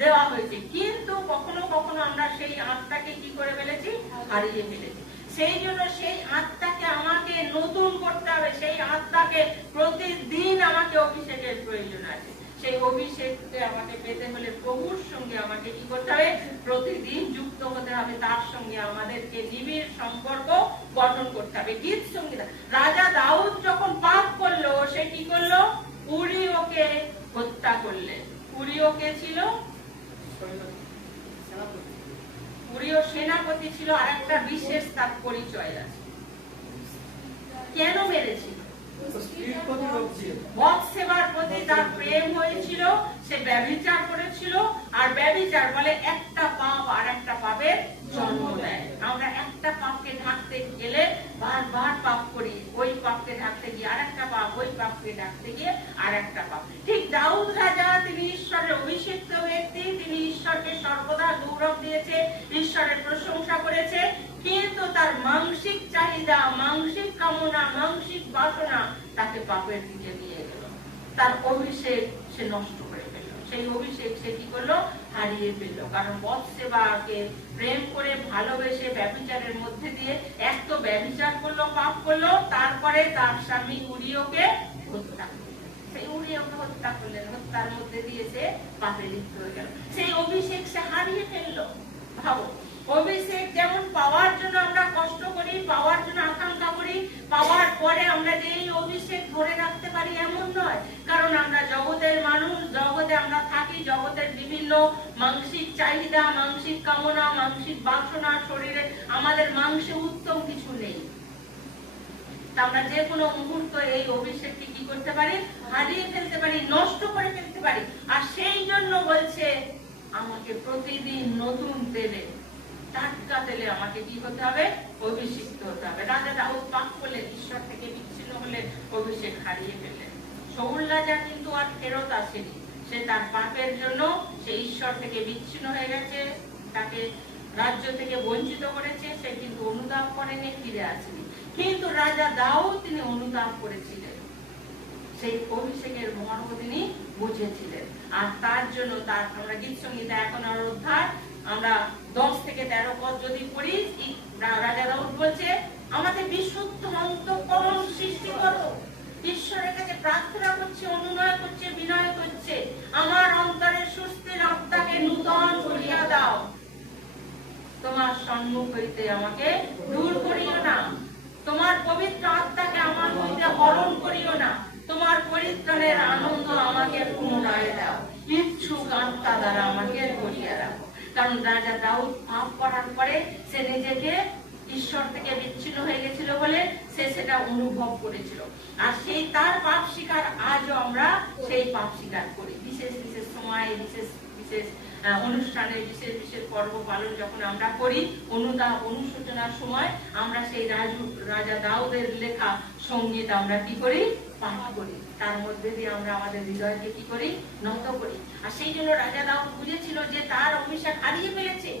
দেওয়া হয়েছে, কিন্তু কখনো কখনো আমরা সেই আত্মাকে কি করে ফেলেছি, হারিয়ে ফেলেছি। সেই জন্য সেই আত্মাকে আমাকে নতুন করতে হবে, সেই আত্মাকে প্রতিদিন আমাকে অভিষেকের প্রয়োজন আছে। সেই অভিষেককে আমাকে পেতে হলে প্রভুর সঙ্গে আমাকে কি করতে হবে, প্রতিদিন যুক্ত হতে হবে, তার সঙ্গে আমাদেরকে নিবিড় সম্পর্ক গঠন করতে হবে। গীত সঙ্গীত, রাজা দাউদ যখন পাপ করলো, সে কি করলো, উরিয়কে হত্যা করলেন। উরিয় কে ছিল, উরিয় সেনাপতি ছিল, আর একটা বিশেষ তার পরিচয় আছে। কেন মেরেছিল, বৎসেবার প্রতি তার প্রেম হয়েছিল, সে ব্যভিচার করেছিল। আর ব্যভিচার বলে একটা পাপ আর একটা পাপের জন্ম দেয়। আমরা একটা পাপকে ঢাকতে গেলে বারবার পাপ করি, ওই পাপকে ঢাকতে গিয়ে আর একটা পাপ, ওই পাপকে ঢাকতে গিয়ে আর একটা পাপ। ঠিক দাউদ রাজা, তিনি ঈশ্বরের অভিষিক্ত ব্যক্তি, তিনি ঈশ্বরকে সর্বদা গৌরব দিয়েছে, ঈশ্বরের প্রশংসা করেছে, কিন্তু তার মানসিক চাহিদা, মানসিক কামনা, মানসিক বাসনা তাকে পাপের দিকে নিয়ে গেল। তার অভিষেক সে নষ্ট করে ফেলল, সেই অভিষেক সে কি করলো, হারিয়ে ফেলল। কারণ বৎসেবাকে প্রেম করে ভালোবেসে ব্যভিচারের মধ্যে দিয়ে এক তো ব্যভিচার করলো, পাপ করলো, তারপরে তার স্বামী উরিয়কে হত্যা করলো। সেই উরিয়কে হত্যা করলেন, হত্যার মধ্যে দিয়ে সে পাপে লিপ্ত হয়ে গেল। সেই অভিষেক সে হারিয়ে ফেললো। ভাবো, অভিষেক যেমন পাওয়ার জন্য আমরা কষ্ট করি, পাওয়ার জন্য আকাঙ্ক্ষা করি, পাওয়ার পরে আমরা যে এই অভিষেক ধরে রাখতে পারি এমন নয়। কারণ আমরা জগতের মানুষ, জগতে আমরা থাকি, জগতের বিভিন্ন মানসিক চাহিদা, মানসিক কামনা, মানসিক বাসনা, শরীরে আমাদের মাংসে উত্তম কিছু নেই। আমরা যে কোনো মুহূর্তে এই অভিষেককে কি করতে পারি, হারিয়ে ফেলতে পারি, নষ্ট করে ফেলতে পারি। আর সেই জন্য বলছে আমাকে প্রতিদিন নতুন তেলে, টাটকা তেলে আমাকে কি হতে হবে, অভিষিক্ত হতে হবে। রাজা দাউদ পাপ করলেন, ঈশ্বর থেকে বিচ্ছিন্ন হলেন, অভিষেক হারিয়ে ফেললেন। শাউল রাজা কিন্তু আর ফেরত আসেনি, সে তার পাপের জন্য সে ঈশ্বর থেকে বিচ্ছিন্ন হয়ে গেছে, তাকে রাজ্য থেকে বঞ্চিত করেছে, সে কিন্তু অনুতাপ করেনি, ফিরে আসেনি। কিন্তু রাজা দাউদ তিনি অনুতাপ করেছিলেন, সেই অভিষেকের মর্ম তিনি বুঝেছিলেন। আর তার জন্য তার আমরা গীত সংগীতা এখন আর অধ্যায় আমরা 10 থেকে 13 পদ যদি পড়ি, রাজা দাউদ বলছে আমাদের বিশুদ্ধ অন্তঃকরণ সৃষ্টি করো। ঈশ্বরের কাছে প্রার্থনা করছে, অনুনয় করছে, বিনয় করছে, আমার অন্তরের সুস্থির আত্মাকে নূতন করিয়া দাও, তোমার সম্মুখ হইতে আমাকে দূর করিও না, তোমার পবিত্র আত্মাকে আমার হইতে হরণ করিও না, তোমার পরিত্রাণের আনন্দ আমাকে পুনরায় দাও, ইচ্ছুক আত্মা দ্বারা আমাকে করিয়া রাখো। কারণ রাজা দাউদ পাপ করার পরে সে নিজেকে ঈশ্বর থেকে বিচ্ছিন্ন হয়ে গেছিল বলে সে সেটা অনুভব করেছিল। আর সেই তার পাপ স্বীকার আজও আমরা সেই পাপ স্বীকার করি। বিশেষ বিশেষ সময়, বিশেষ বিশেষ অনুষ্ঠানে, বিশেষ বিশেষ পর্ব পালন যখন আমরা করি, অনুতাপ অনুশোচনার সময় আমরা সেই রাজা দাউদের লেখা সঙ্গীত আমরা কি করি, পাঠ করি। তার মধ্যে দিয়ে আমরা আমাদের হৃদয়কে কি করি, নত করি। আর সেই জন্য রাজা দাউদ বুঝেছিল যে তার অভিষেক হারিয়ে ফেলেছে,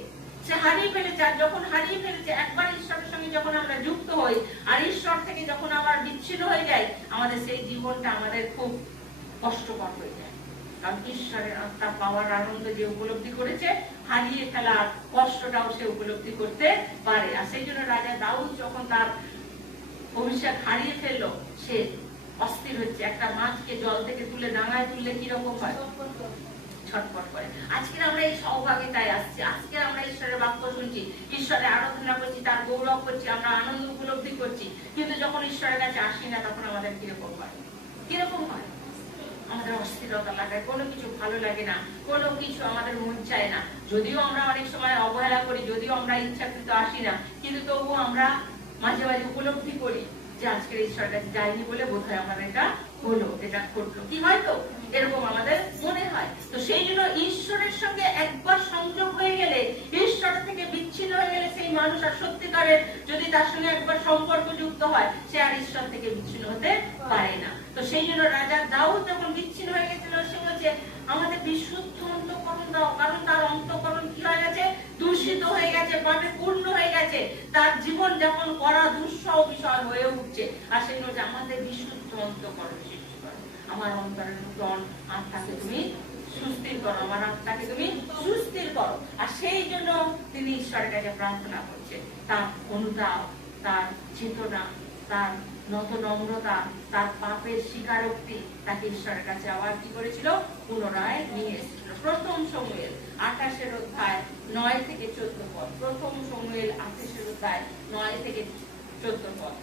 সে হারিয়ে ফেলেছে। আর যখন হারিয়ে ফেলেছে, একবার ঈশ্বরের সঙ্গে যখন আমরা যুক্ত হই আর ঈশ্বর থেকে যখন আবার বিচ্ছিন্ন হয়ে যাই, আমাদের সেই জীবনটা আমাদের খুব কষ্টকর হয়ে যায়। কারণ ঈশ্বরের আত্মা পাওয়ার আনন্দ যে উপলব্ধি করেছে, হারিয়ে ফেলার কষ্টটাও সে উপলব্ধি করতে পারে। আর সেই জন্য রাজা দাউদ যখন তার অভিষেক হারিয়ে ফেললো, সে অস্থির হচ্ছে। একটা মাছকে জল থেকে তুলে ডাঙায় তুললে কিরকম হয়, ছটফট করে। আজকে আমরা এই সৌভাগ্যতায় আসছি, আজকে আমরা ঈশ্বরের বাক্য শুনছি, ঈশ্বরের আরাধনা করছি, তার গৌরব করছি, আমরা আনন্দ উপলব্ধি করছি। কিন্তু যখন ঈশ্বরের কাছে আসি না, তখন আমাদের কিরকম হয়, কিরকম হয়, আমাদের অস্থিরতা লাগে, কোনো কিছু ভালো লাগে না, কোনো কিছু আমাদের মন চায় না। যদিও আমরা অনেক সময় অবহেলা করি, যদিও আমরা ইচ্ছাকৃত আসি না, কিন্তু তবুও আমরা মাঝে মাঝে উপলব্ধি করি যে আজকের ঈশ্বরের কাছে যাইনি বলে বোধহয় আমার এটা হলো, এটা ঘটলো, কি হয়তো এরকম আমাদের মনে হয়। তো সেই জন্য ঈশ্বরের সঙ্গে একবার সংযোগ হয়ে গেলে, ঈশ্বর থেকে বিচ্ছিন্ন হয়ে গেলে সেই মানুষ আর সত্যিকারের যদি তার সঙ্গে একবার সম্পর্ক যুক্ত হয়, সে আর ঈশ্বর থেকে বিচ্ছিন্ন হতে পারে না। তো সেই জন্য রাজা দাউদ যখন বিচ্ছিন্ন হয়ে গেছিল, সে বলছে আমাদের বিশুদ্ধ অন্তঃকরণ দাও। কারণ তার অন্তঃকরণ কি হয়ে গেছে, দূষিত হয়ে গেছে, পাপে পূর্ণ হয়ে গেছে, তার জীবন যাপন করা দুঃসহ বিষয় হয়ে উঠছে। আর সেই জন্য আমাদের বিশুদ্ধ অন্তঃকরণ সৃষ্টি করো, আমার অন্তরের নূতন আত্মাকে তুমি সুস্থির করো, আমার আত্মাকে তুমি সুস্থির করো। আর সেই জন্য তিনি ঈশ্বরের কাছে প্রার্থনা করছেন। তার অনুতাপ, তার চেতনা, তার নম্রতা, তার পাপের স্বীকারোক্তি তাকে ঈশ্বরের কাছে আবার কি করেছিল, পুনরায় নিয়ে এসেছিল। প্রথম শমূয়েল 28 অধ্যায় 9 থেকে 14 পদ। প্রথম শমূয়েল 28 অধ্যায় 9 থেকে 14 পদ।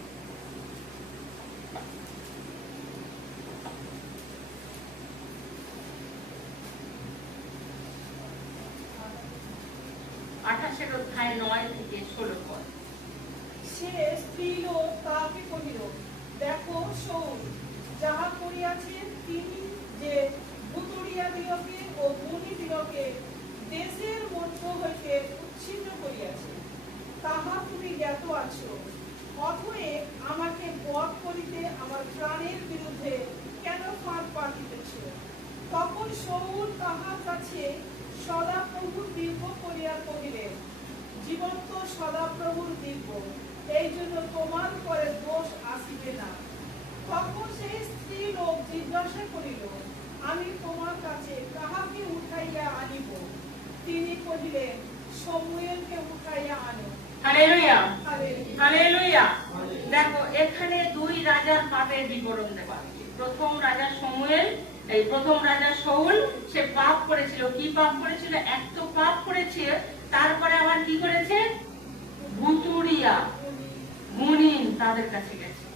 28 অধ্যায় 9 থেকে 16 পদ। সে স্ত্রীলোক তাহাকে কহিল, দেখো শাউল যাহা করিয়াছেন, তিনি যে ভূতুড়িয়াদিগকে ও গুণীদিগকে দেশের মধ্য হইতে উচ্ছিন্ন করিয়াছে, তাহা তুমি জ্ঞাত আছো। অতএব আমাকে বধ করিতে আমার প্রাণের বিরুদ্ধে কেন ফাঁদ পাতিতেছ? তখন শাউল তাহার কাছে সদাপ্রভুর দিব্য করিয়া কহিলেন, জীবন্ত সদাপ্রভুর দিব্য, এই জন্য তোমার পরে দোষ আসিবে না। তখন সেই স্ত্রী লোক জিজ্ঞাসা করিল, আমি তোমার কাছে কাহাকে উঠাইয়া আনিব? তিনি কহিলেন, শমূয়েলকে উঠাইয়া আনো। Hallelujah, hallelujah. দেখো এখানে দুই রাজার পাপের বিবরণ দেওয়া আছে। প্রথম রাজা শমূয়েল, এই প্রথম রাজা শাউল, সে পাপ করেছিল। কি পাপ করেছিল? এক তো পাপ করেছে, তারপরে আবার কি করেছে? ভুতুড়িয়া, গুণীন তাদের কাছে গেছে।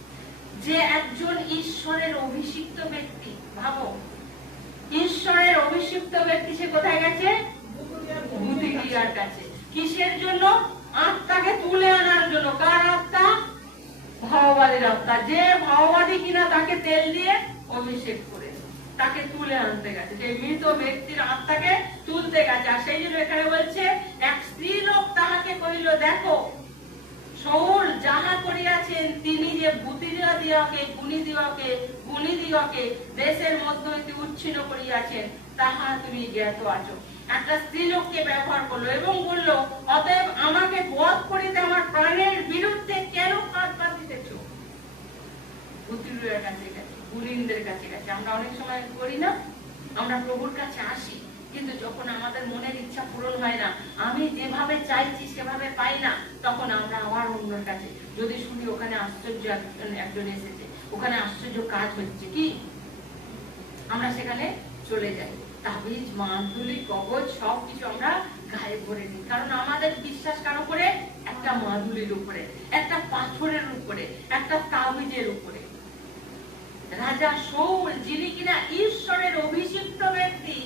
যে একজন ঈশ্বরের অভিষিক্ত ব্যক্তি, ভাবো ঈশ্বরের অভিষিক্ত ব্যক্তি, সে কোথায় গেছে? ভুতুড়িয়ার কাছে। কিসের জন্য? আত্মাকে তুলে আনার জন্য। কার আত্মা? ভাওবাদীর আত্মা। যে ভাওবাদী কিনা তাকে তেল দিয়ে অভিষেক করে তাকে তুলে আনতে গেছে, যে মৃত ব্যক্তির আত্মাকে তুলতে গেছে। আর সেই জন্য এখানে বলছে, এক স্ত্রী লোক তাহাকে কহিল, দেখো শাউল যাহা করিয়াছেন, তিনি যে ভূতুড়িয়াদিগকে গুণীদিগকে দেশের মধ্য হইতে উচ্ছিন্ন করিয়াছেন, তাহা তুমি জ্ঞাত আছো। একটা স্ত্রী লোককে ব্যবহার করলো এবং বলল, অতএব আমাকে বধ করিতে আমার প্রাণের বিরুদ্ধে কেন ফাঁদ পাতিতেছ? ভূতুড়িয়ার কাছে গেছে, গুণীনদের কাছে গেছে। আমরা অনেক সময় করি না, আমরা প্রভুর কাছে আসি, কিন্তু যখন আমাদের মনের ইচ্ছা পূরণ হয় না, আমি যেভাবে চাইছি সেভাবে পাই না, তখন আমরা আবার অন্যের কাছে, যদি শুনি ওখানে আশ্চর্য একজন এসেছে, ওখানে আশ্চর্য কাজ হচ্ছে, কি আমরা সেখানে চলে যাই। তাবিজ, মাদুলি, কবচ সবকিছু আমরা গায়ে ভরে নিই। কারণ আমাদের বিশ্বাস কার উপরে? একটা মাদুলির উপরে, একটা পাথরের উপরে, একটা তাবিজের উপরে। রাজা শাউল, যিনি কিনা ঈশ্বরের অভিষিক্ত ব্যক্তি,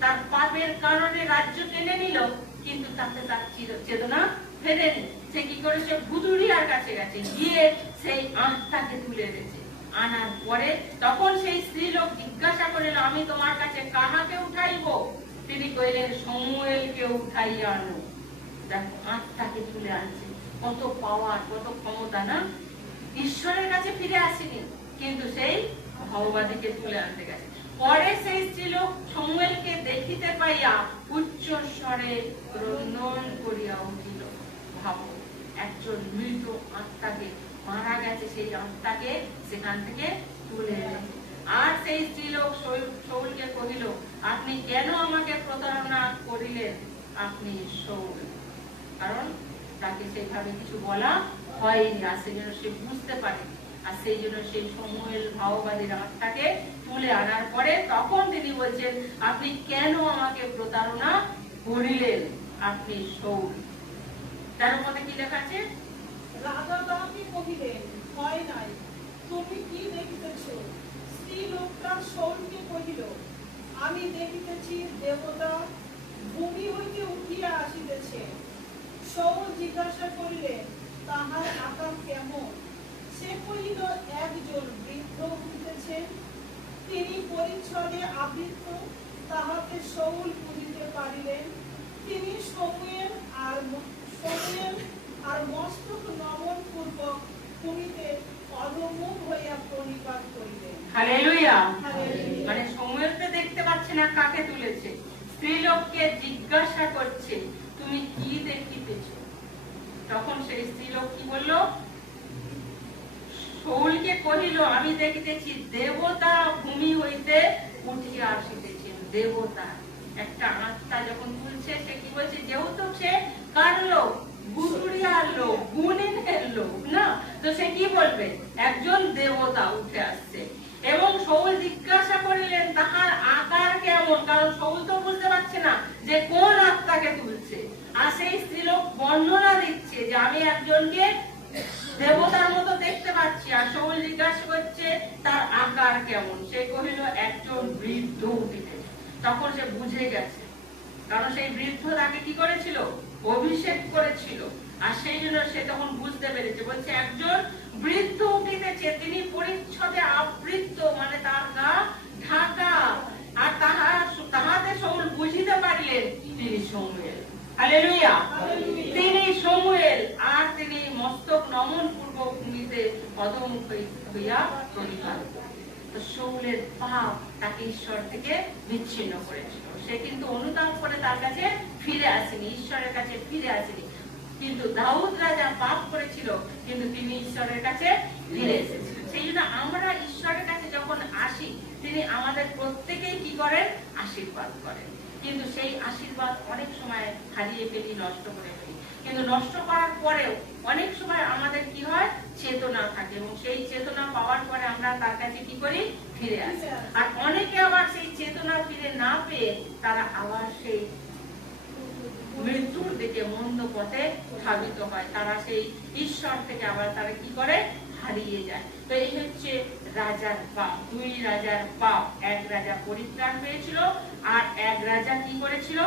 তার পাপের কারণে রাজ্য টেনে নিল, কিন্তু তাতে তার চেতনা ফেরেনি। সে কি করেছে? ভুতুড়িয়ার কাছে গেছে, গিয়ে সেই আত্মাকে তুলে এনেছে। আনার পরে তখন সেই স্ত্রী লোক জিজ্ঞাসা করিল, আমি তোমার কাছে কাহাকে উঠাইব? তিনি কইলেন, শমূয়েলকে উঠাইয়া আনো। দেখো আত্মাকে তুলে আনছে। কত পাওয়ার, কত ক্ষমতা না! ঈশ্বরের কাছে ফিরে আসেনি, কিন্তু সেই ভাওবাদীকে তুলে আনতে গেছে। পরে সেই স্ত্রীলোক শমূয়েলকে দেখিতে পাইয়া উচ্চ স্বরে ক্রন্দন করিয়া উঠিল। ভাবো, একজন মৃত আত্মাকে, মারা গেছে সেই আত্মাকে সেখান থেকে তুলে এনেছে। আর সেই স্ত্রীলোক শাউলকে কহিল, আপনি কেন আমাকে প্রতারণা করিলেন? আপনি শাউল। কারণ তাকে সেইভাবে কিছু বলা হয়নি, আর সেই জন্য সে বুঝতে পারেনি। আর সেই জন্য সেই শমূয়েল ভাওবাদীর আত্মাকে তুলে আনার পরে তখন তিনি বলছেন, আপনি কেন আমাকে প্রতারণা করিলেন? আপনি শাউল। তার মধ্যে কি লেখা আছে? রাজা তাহাকে কহিলেন, ভয় নাই, তুমি কি দেখিতেছ? স্ত্রী লোকটা শাউলকে কহিল, আমি দেখিতেছি দেবতা ভূমি হইতে উঠিয়া আসিতেছে। শাউল জিজ্ঞাসা করিলেন, তাহার আকার কেমন? সে কহিল, একজন বৃদ্ধ উঠিতেছেন, তিনি পরিচ্ছদে আবৃত। তাহাকে শাউল বুঝিতে পারিলেন, তিনি শমূয়েল আর মস্তক নমন পূর্বক ভূমিতে অধমুখ হইয়া প্রণিপাত করিলেন। হালেলুয়া। মানে শমূয়েলকে দেখতে পাচ্ছে না, কাকে তুলেছে? স্ত্রীলোককে জিজ্ঞাসা করছে, তুমি কি দেখিতেছ? তখন সেই স্ত্রীলোক কি বলল? শাউলকে কহিল, আমি দেখিতেছি দেবতা ভূমি হইতে উঠিয়া আসিতেছেন। দেবতা একটা আত্মা যখন তুলছে, সে কি বলছে, যেহেতু সে কার লোক, গুতুরিয়ার লোক, গুণিনের লোক না, তো সে কি বলবে, একজন দেবতা উঠে আসছে। এবং শাউল জিজ্ঞাসা করিলেন তাহার আকার কেমন, কারণ শাউল তো বুঝতে পারছে না যে কোন আত্মাকে তুলছে। আর সেই স্ত্রীলোক বর্ণনা দিচ্ছে যে আমি একজনকে দেবতার মতো দেখতে পাচ্ছি। আর শাউল জিজ্ঞাসা করছে তার আকার কেমন, সে কহিল একজন বৃদ্ধ উঠিতেছে। তখন সে বুঝে গেছে, কারণ সেই বৃদ্ধ তাকে কি করেছিল, অভিষেক করেছিল। আর সেই জন্য সে তখন বুঝতে পেরেছে, বলছে একজন বৃদ্ধ উঠিতেছে, তিনি পরিচ্ছদে আবৃত, মানে তার গা ঢাকা। আর তাহাতে শাউল বুঝিতে পারিলেন তিনি শমূয়েল। হালেলুয়া, তিনি শমূয়েল। আর তিনি মস্তক নমন পূর্বক ভূমিতে অধমুখ হইয়া প্রণিপাত। তো শাউলের পাপ তাকে ঈশ্বর থেকে বিচ্ছিন্ন করেছিল। সে কিন্তু অনুতাপ করে তার কাছে ফিরে আসেনি, ঈশ্বরের কাছে ফিরে আসেনি। কিন্তু দাউদ রাজা পাপ করেছিল, কিন্তু তিনি ঈশ্বরের কাছে ফিরে এসেছিলেন। সেই জন্য আমরা ঈশ্বরের কাছে যখন আসি, তিনি আমাদের প্রত্যেকেই কি করেন, আশীর্বাদ করেন। কিন্তু সেই আশীর্বাদ অনেক সময় হারিয়ে ফেলি, নষ্ট করে ফেলি। কিন্তু নষ্ট করার পরেও অনেক সময় আমাদের কি হয়, চেতনা থাকে, এবং সেই চেতনা পাওয়ার পরে আমরা তার কাছে কি করি, ফিরে আসি। আর অনেকে আবার সেই চেতনা ফিরে না পেয়ে তারা আবার সেই মৃত্যুর দিকে, মন্দ পথে ধাবিত হয়। তারা সেই ঈশ্বর থেকে আবার তারা কি করে, হারিয়ে যায়। তো এই হচ্ছে রাজার পাপ, দুই রাজার পাপ। এক রাজা পরিত্রাণ পেয়েছিল, আর এক রাজা কি করেছিল,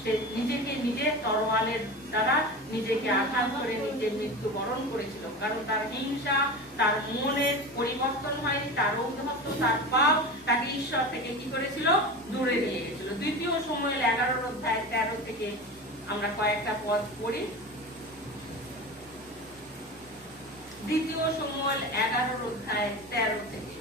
সে নিজেকে নিজে তরোয়ালের দ্বারা নিজেকে আঘাত করে নিজে মৃত্যুবরণ করেছিল। কারণ তার হিংসা, তার মনের পরিবর্তন হয়নি, তার ঔদ্ধত্য, তার পাপ তাকে ঈশ্বর থেকে কি করেছিল, দূরে নিয়ে গেছিল। দ্বিতীয় শমূয়েল 11 অধ্যায় 13 থেকে আমরা কয়েকটা পদ পড়ি। দ্বিতীয় শমূয়েল 11 অধ্যায় 13 থেকে।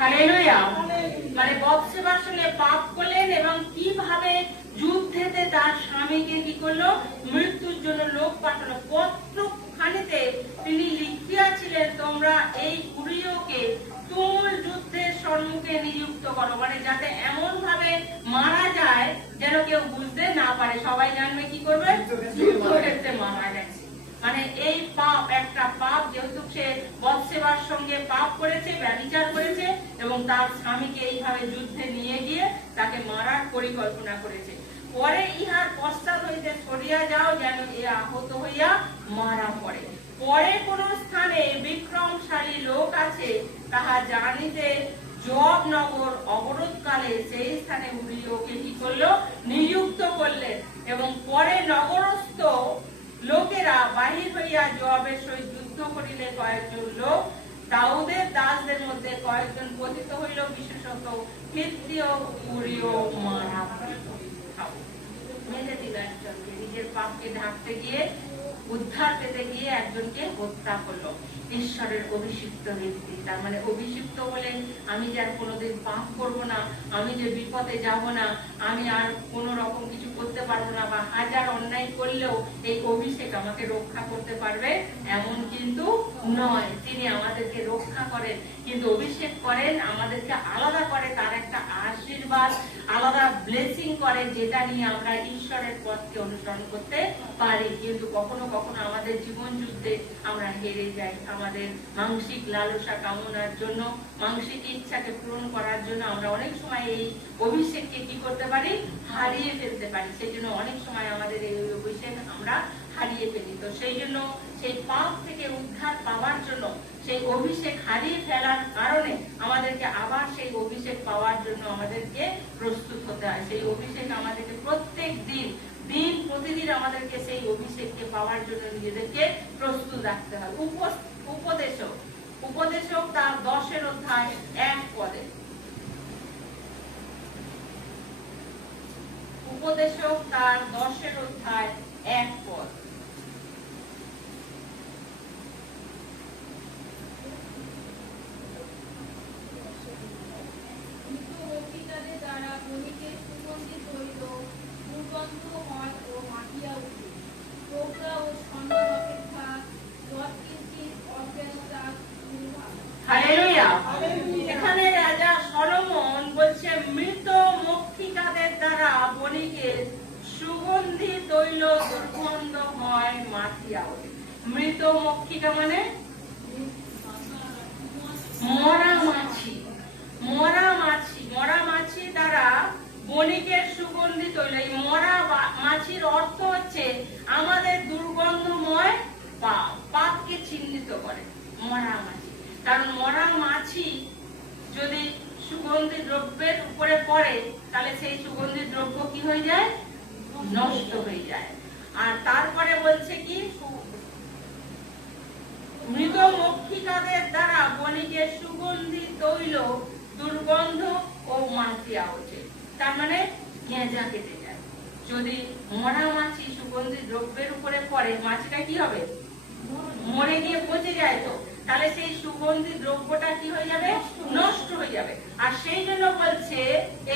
হালেলুয়া, মানে বৎসেবার সঙ্গে পাপ করলেন এবং কিভাবে যুদ্ধেতে তার স্বামীকে কি করলো, মৃত্যুর জন্য লোক পাঠালো। পত্রখানিতে তিনি লিখিয়াছিলেন তোমরা এই উরিয়কে তুমুল যুদ্ধের সম্মুখে নিযুক্ত করো, মানে যাতে এমন ভাবে মারা যায় যেন কেউ বুঝতে না পারে, সবাই জানবে কি করবে, যুদ্ধক্ষেত্রে মারা গেছে। মানে এই পাপ একটা পাপ, যেহেতু সে বৎসেবার সঙ্গে পাপ করেছে, ব্যভিচার করেছে, এবং তার স্বামীকে এইভাবে যুদ্ধে নিয়ে গিয়ে তাকে মারার পরিকল্পনা করেছে। পরে ইহার পশ্চাৎ হইতে সরিয়া যাও, যেন এ আহত হইয়া মারা পড়ে। পরে কোন স্থানে বিক্রমশালী লোক আছে তাহা জানিতে জব নগর অবরোধকালে সেই স্থানে উরিয়কে কি করলো, নিযুক্ত করলেন। এবং পরে নগরস্থ লোকেরা বাহির হইয়া জোয়াবের সহিত যুদ্ধ করিলে কয়েকজন লোক দাউদের দাসদের মধ্যে কয়েকজন পতিত হইল, বিশেষত হিত্তীয় উরিয় মারা মেরে দিল একজনকে, নিজের পাপকে ঢাকতে গিয়ে, উদ্ধার পেতে গিয়ে একজনকে হত্যা করলো। ঈশ্বরের অভিষিক্ত ব্যক্তি, তার মানে অভিষিক্ত বলেন আমি যে আর কোনোদিন পাপ করব না, আমি যে বিপদে যাব না, আমি আর কোন রকম কিছু করতে পারবো না, বা হাজার অন্যায় করলেও এই অভিষেক আমাকে রক্ষা করতে পারবে এমন কিন্তু নয়। তিনি আমাদেরকে রক্ষা করেন, কিন্তু অভিষেক করেন, আমাদেরকে আলাদা করে, তার একটা আশীর্বাদ, আলাদা ব্লেসিং করে, যেটা নিয়ে আমরা ঈশ্বরের পথকে অনুসরণ করতে পারি। কিন্তু কখনো কখনো আমাদের জীবন যুদ্ধে আমরা হেরে যাই, আমাদের মানসিক লালসা কামনার জন্য, মানসিক ইচ্ছাকে পূরণ করার জন্য আমরা অনেক সময় এই অভিষেককে কি করতে পারি, হারিয়ে ফেলতে পারি। সেই জন্য অনেক সময় আমাদের এই অভিষেক আমরা হারিয়ে ফেলি। তো সেই জন্য সেই পাপ থেকে উদ্ধার পাওয়ার জন্য, সেই অভিষেক হারিয়ে ফেলার কারণে আমাদেরকে আবার সেই অভিষেক পাওয়ার জন্য আমাদেরকে প্রস্তুত হতে হয়। সেই অভিষেক আমাদেরকে প্রত্যেক দিন দিন প্রতিদিন আমাদেরকে সেই অভিষেককে পাওয়ার জন্য নিজেদেরকে প্রস্তুত রাখতে হবে। উপদেশক উপদেশক তার 10 অধ্যায় 1 পদে, উপদেশক তার 10 অধ্যায় 1 পদ। বক্তৃতাদের দ্বারা বণিকের সুগন্ধি তৈল দুর্গন্ধ হয় ও মাটিয়া উঠে। প্রজ্ঞা ও সম্মান অপেক্ষা যৎকিঞ্চিৎ অজ্ঞানতা দুর্ভাগ। হালেলুয়া। হালেলুয়া। এখানে রাজা সলোমন বলছে মৃত মক্ষিকাদের দ্বারা বণিকের সুগন্ধি তৈল দুর্গন্ধ হয় মাটিয়া ওঠে। মৃত মক্ষিকা মানে মরা মাছি, মরা মাছি, মরা মাছি দ্বারা বণিকের সুগন্ধি তৈল। এই মরা মাছির অর্থ হচ্ছে আমাদের দুর্গন্ধময় পাপ, পাপকে চিহ্নিত করে মরা মাছি। কারণ মরা মাছি যদি সুগন্ধি দ্রব্যের উপরে পড়ে তাহলে সেই সুগন্ধি দ্রব্য কি হয়ে যায়? নষ্ট হয়ে যায়। আর তারপরে বলছে কি মৃত মক্ষিকাদের দ্বারা বণিকের সুগন্ধি তৈল দুর্গন্ধ ও মাটিয়া ওঠে। তার মানে গেঁজা কেটে যায়। যদি মরা মাছি সুগন্ধি দ্রব্যের উপরে পড়ে মাছিটা কি হবে? মরে গিয়ে পচে যায়। তো তাহলে সেই সুগন্ধি দ্রব্যটা কি হয়ে যাবে? নষ্ট হয়ে যাবে। আর সেই জন্য বলছে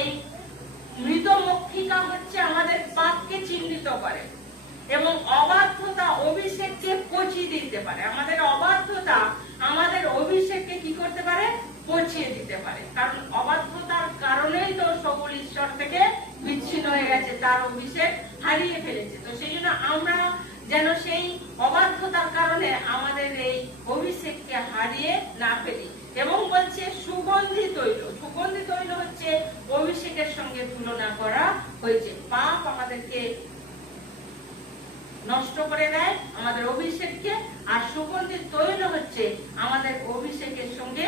এই মৃত মক্ষিকা হচ্ছে আমাদের পাপকে চিহ্নিত করে এবং অবাধ্যতা অভিষেককে পচিয়ে দিতে পারে। আমাদের অবাধ্যতা আমাদের অভিষেককে কি করতে পারে? পচিয়ে দিতে পারে। কারণ অবাধ্যতার কারণেই তো সবল ঈশ্বর থেকে বিচ্ছিন্ন হয়ে গেছে, তার অভিষেক হারিয়ে ফেলেছে। তো সেই জন্য আমরা যেন সেই অবাধ্যতার কারণে আমাদের এই অভিষেককে হারিয়ে না ফেলি। এবং বলছে সুগন্ধি তৈল, সুগন্ধি তৈল হচ্ছে অভিষেকের সঙ্গে তুলনা করা হয়েছে। পাপ আমাদেরকে নষ্ট করে দেয় আমাদের অভিষেককে, আর সুগন্ধি তৈল হচ্ছে আমাদের অভিষেকের সঙ্গে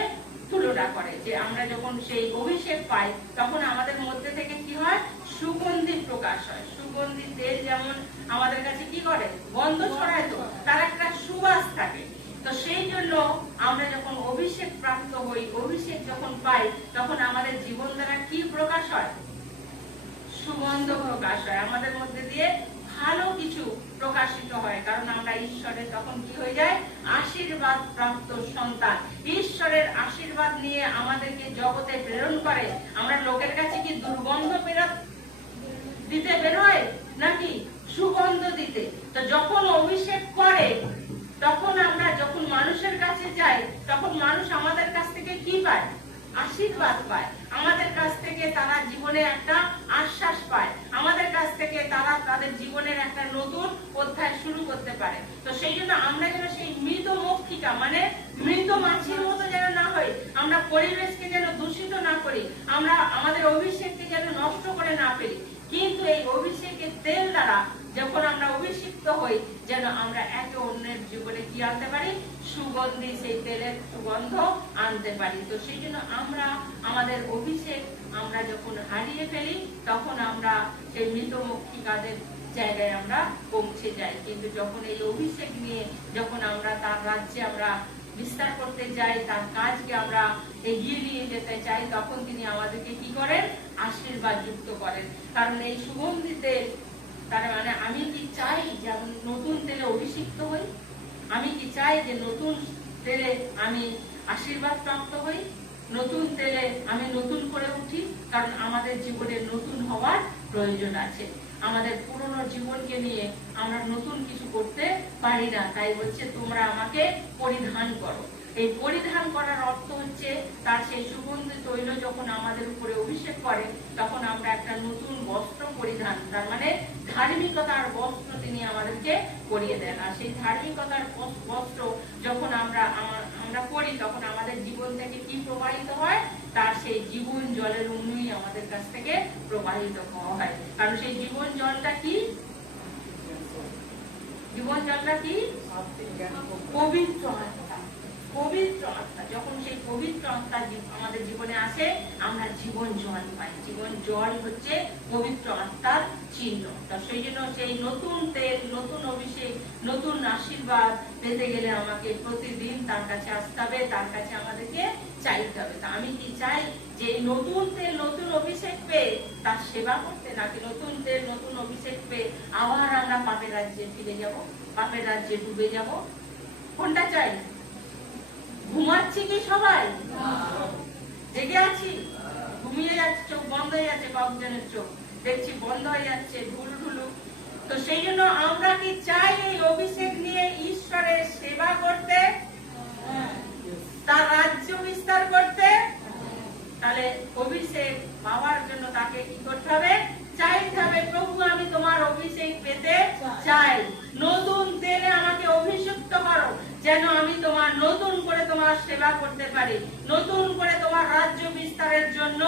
তুলনা করে। যে আমরা যখন সেই অভিষেক পাই তখন আমাদের মধ্যে থেকে কি হয়? সুগন্ধি প্রকাশ হয়। সুগন্ধি তেল যেমন আমাদের কাছে কি করে? গন্ধ ছড়ায়। তো তার একটা সুবাস থাকে। তো সেই জন্য আমরা যখন অভিষেক প্রাপ্ত হই, অভিষেক যখন পাই, তখন আমাদের জীবন দ্বারা কি প্রকাশ হয়? সুগন্ধ প্রকাশ হয়। আমাদের মধ্যে দিয়ে ভালো কিছু প্রকাশিত হয়। কারণ আমরা ঈশ্বরের তখন কি হয়ে যায়? আশীর্বাদ প্রাপ্ত সন্তান। ঈশ্বরের আশীর্বাদ নিয়ে আমাদেরকে জগতে প্রেরণ করে। আমরা লোকের কাছে কি দুর্গন্ধ দিতে বেরোয় নাকি সুগন্ধ দিতে? তো যখন অভিষেক করে তখন আমরা যখন মানুষের কাছে যাই তখন মানুষ আমাদের কাছ থেকে কি পায়? আশীর্বাদ পায়। আমাদের কাছ থেকে তারা জীবনে একটা আশ্বাস পায়। আমাদের কাছ থেকে তারা তাদের জীবনের একটা নতুন অধ্যায় শুরু করতে পারে। তো সেই জন্য আমরা যেন সেই মৃত মক্ষিকা মানে মৃত মাছির মতো যেন না হই, আমরা পরিবেশকে যেন দূষিত না করি, আমরা আমাদের অভিষেককে যেন নষ্ট করে না ফেলি। কিন্তু এই অভিষেকের তেল দ্বারা যখন আমরা অভিষিক্ত হই যেন আমরা একে অন্যের জীবনে কি আনতে পারি? সুগন্ধি, সেই তেলের সুগন্ধ আনতে পারি। তো সেই জন্য আমরা আমাদের অভিষেক আমরা যখন হারিয়ে ফেলি তখন আমরা সেই মৃত মক্ষিকাদের জায়গায় আমরা পৌঁছে যাই। কিন্তু যখন এই অভিষেক নিয়ে যখন আমরা তার রাজ্যে আমরা বিস্তার করতে যাই, তার কাজকে আমরা এগিয়ে নিয়ে যেতে চাই, তখন তিনি আমাদেরকে কি করেন? আশীর্বাদ যুক্ত করেন। কারণ এই সুগন্ধি তেল, তার মানে আমি কি চাই যে আমি নতুন তেলে অভিষিক্ত হই? আমি কি চাই যে নতুন তেলে আমি আশীর্বাদ প্রাপ্ত হই, নতুন তেলে আমি নতুন করে উঠি? কারণ আমাদের জীবনে নতুন হওয়ার প্রয়োজন আছে। আমাদের পুরনো জীবনকে নিয়ে আমরা নতুন কিছু করতে পারি না। তাই বলছে তোমরা আমাকে পরিধান করো। এই পরিধান করার অর্থ হচ্ছে তার সেই সুগন্ধি তৈল যখন আমাদের উপরে অভিষেক করে তখন আমরা একটা নতুন বস্ত্র পরিধান, তার মানে ধার্মিকতার বস্ত্র তিনি আমাদেরকে পরিয়ে দেন। আর সেই ধার্মিকতার বস্ত্র যখন আমরা পরি তখন আমাদের জীবন থেকে কি প্রবাহিত হয়? তার সেই জীবন জলের অণুই আমাদের কাছ থেকে প্রবাহিত হয়। কারণ সেই জীবন জলটা কি? জীবন জলটা কি? পবিত্র আত্মা। পবিত্র আত্মা। যখন সেই পবিত্র আত্মা আমাদের জীবনে আসে আমরা জীবন জল পাই। জীবন জল হচ্ছে পবিত্র আত্মার চিহ্ন। তা সেই জন্য সেই নতুন তেল, নতুন অভিষেক, নতুন আশীর্বাদ পেতে গেলে আমাকে প্রতিদিন তার কাছে আসতে হবে, তার কাছে আমাদেরকে চাইতে হবে। তা আমি কি চাই যে এই নতুন তেল, নতুন অভিষেক পেয়ে তার সেবা করতে, নাকি নতুন তেল, নতুন অভিষেক পেয়ে আবার আমরা পাপের রাজ্যে ফিরে যাব, পাপের রাজ্যে ডুবে যাব? কোনটা চাই? ঘুমাচ্ছি কি সবাই? জেগে আছি? ঘুমিয়ে যাচ্ছে, চোখ বন্ধ হয়ে যাচ্ছে, কয়েকজনের চোখ দেখছি বন্ধ হয়ে যাচ্ছে, ঢুলু ঢুলু। তো সেই জন্য আমরা কি চাই এই অভিষেক নিয়ে ঈশ্বরের সেবা করতে, তার রাজ্য বিস্তার করতে? তাহলে অভিষেক পাওয়ার জন্য তাকে কি করতে হবে? চাইতে হবে, প্রভু আমি তোমার অভিষেক পেতে চাই, নতুন তেলে আমাকে অভিষিক্ত করো, যেন আমি তোমার নতুন করে তোমার সেবা করতে পারি, নতুন করে তোমার রাজ্য বিস্তারের জন্য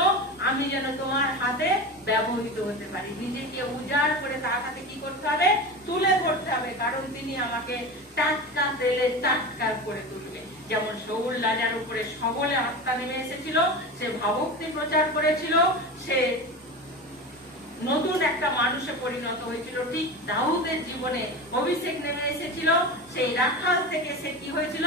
আমি যেন তোমার হাতে ব্যবহৃত হতে পারি। নিজেকে উজাড় করে তার হাতে কি করতে হবে? তুলে ধরতে হবে, কারণ তিনি আমাকে টাটকা তেলে টাটকা করে তুলবে। যেমন শাউল রাজার উপরে সবলে আত্মা নেমে এসেছিল, সে ভাবুক্তি প্রচার করেছিল, সে নতুন একটা মানুষে পরিণত হয়েছিল। ঠিক দাউদের জীবনে অভিষেক নেমে এসেছিল, সেই রাখাল থেকে সে কি হয়েছিল?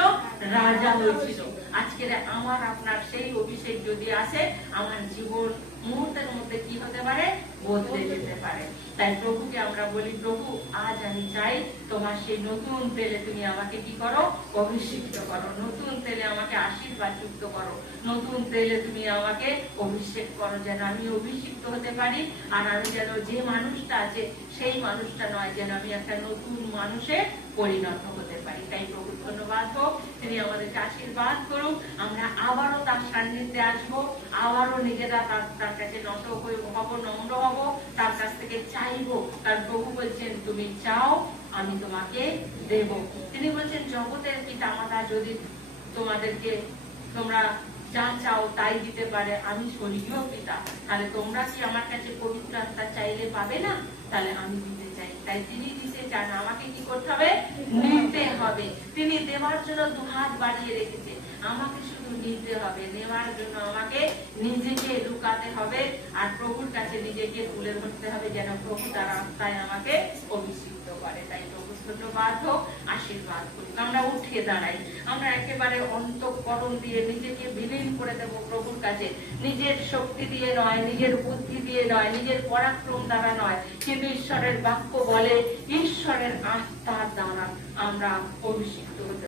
রাজা হয়েছিল। আজকে আমার আপনার সেই অভিষেক যদি আসে, আমার জীবন মুহূর্তের মধ্যে কি হতে পারে? বদলে যেতে পারে। তাই প্রভুকে আমরা বলি, প্রভু আজ আমি চাই তোমার সেই নতুন তেলে তুমি আমাকে কি করো? অভিষিক্ত করো, নতুন তেলে আমাকে আশীর্বাদ যুক্ত করো, নতুন তেলে তুমি আমাকে অভিষেক করো, যেন আমি অভিষিক্ত হতে পারি। আর আমি যেন যে মানুষটা আছে সেই মানুষটা নয়, যেন আমি একটা নতুন মানুষে পরিণত হতে পারি। তাই প্রভু ধন্যবাদ হোক, তিনি আমাদেরকে আশীর্বাদ করুক। আমরা আবারও তার সান্নিধ্যে আসবো, আবারও নিজেরা তার কাছে নত হব, নম্র হব, তার কাছ থেকে চাইবো। কারণ প্রভু বলছেন তুমি চাও আমি তোমাকে দেব। তিনি বলছেন জগতের পিতা মাতা যদি তোমাদেরকে, তোমরা যা চাও তাই দিতে পারে, আমি স্বর্গীয় পিতা, তাহলে তোমরা কি আমার কাছে পবিত্র আত্মা চাইলে পাবে না? তাহলে আমি দিতে চাই। তাই তিনি দিতে চান, আমাকে কি করতে হবে? নিতে হবে। তিনি দেওয়ার জন্য দুহাত বাড়িয়ে রেখেছে, আমাকে শুধু নিতে হবে। নেওয়ার জন্য আমাকে নিজেকে লুকাতে হবে, আর প্রভুর কাছে নিজেকে তুলে ধরতে হবে, যেন প্রভু তার আত্মায় আমাকে অভিষিক্ত করে। তাই প্রভু ধন্যবাদ হোক, আশীর্বাদ করুক। আমরা উঠে দাঁড়াই, আমরা একেবারে অন্তঃকরণ দিয়ে নিজেকে বিলীন করে দেব প্রভুর কাছে। নিজের শক্তি দিয়ে নয়, নিজের বুদ্ধি দিয়ে নয়, নিজের পরাক্রম দ্বারা নয়, কিন্তু ঈশ্বরের বাক্য বলে ঈশ্বরের আত্মার দ্বারা আমরা অভিষিক্ত